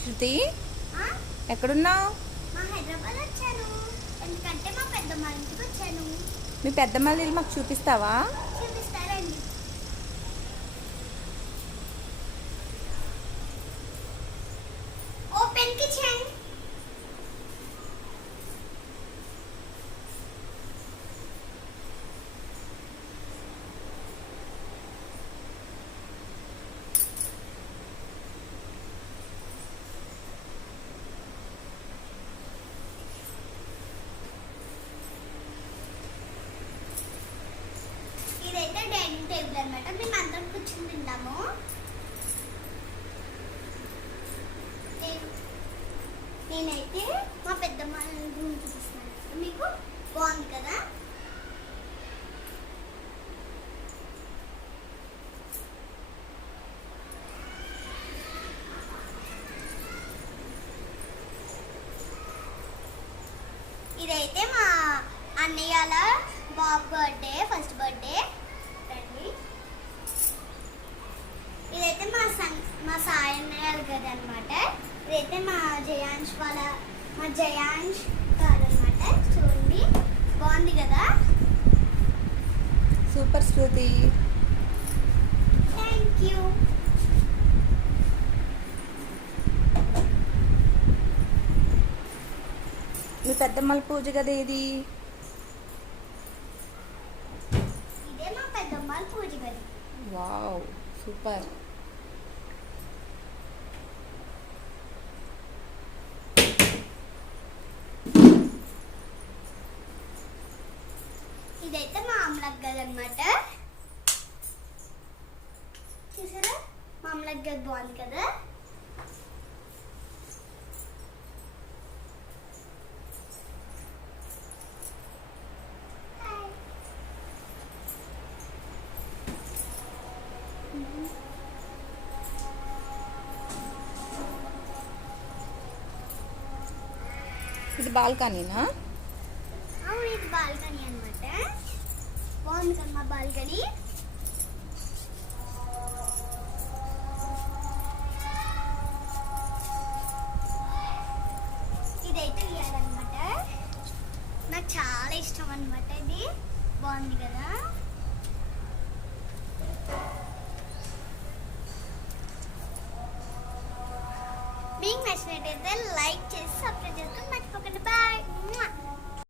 శృతి ఎక్కడున్నావు? మా హైదరాబాద్ వచ్చాను. ఎందుకంటే మా పెద్దమ్మ ఇంటికి వచ్చాను. మీ పెద్దమ్మ ఇల్లు మాకు చూపిస్తావా? చూపిస్తారండి. Open kitchen. ఇదైతే డైనింగ్ టేబుల్ అన్నమాట. మేము అందరం కూర్చుని తింటాము. నేనైతే మా పెద్దమ్మ రూమ్ చూపిస్తాను మీకు. బాగుంది కదా? ఇదైతే మా అన్నయ్యల బాబు బర్త్డే, ఫస్ట్ బర్త్డే. ఇదైతే మా సాయి అన్నయ్యల గది అనమాట. ఇదైతే మా జయాంష్ గారు అనమాట. చూడండి, బాగుంది కదా? సూపర్ శృతి. Thank you. మీ పెద్దమ్మల పూజ గది ఏది? ఇదే మా పెద్దమ్మ పూజ గది. Wow, super. ఇదైతే మా అమ్మలక్క గది అనమాట. చూసారా, మా అమ్మలక్క గది బాగుంది కదా? ఇది బాల్కనీనా? అవును, ఇది బాల్కనీ అనమాట. బాగుంది కదా మా బాల్కనీ? ఇదైతే ఇయ్యాలన్నమాట. నాకు చాలా ఇష్టం అనమాట ఇది. బాగుంది కదా? మీకు నచ్చినట్టయితే లైక్ చేసి సబ్స్క్రైబ్ చేసుకొని మర్చిపోకండి. బాయ్.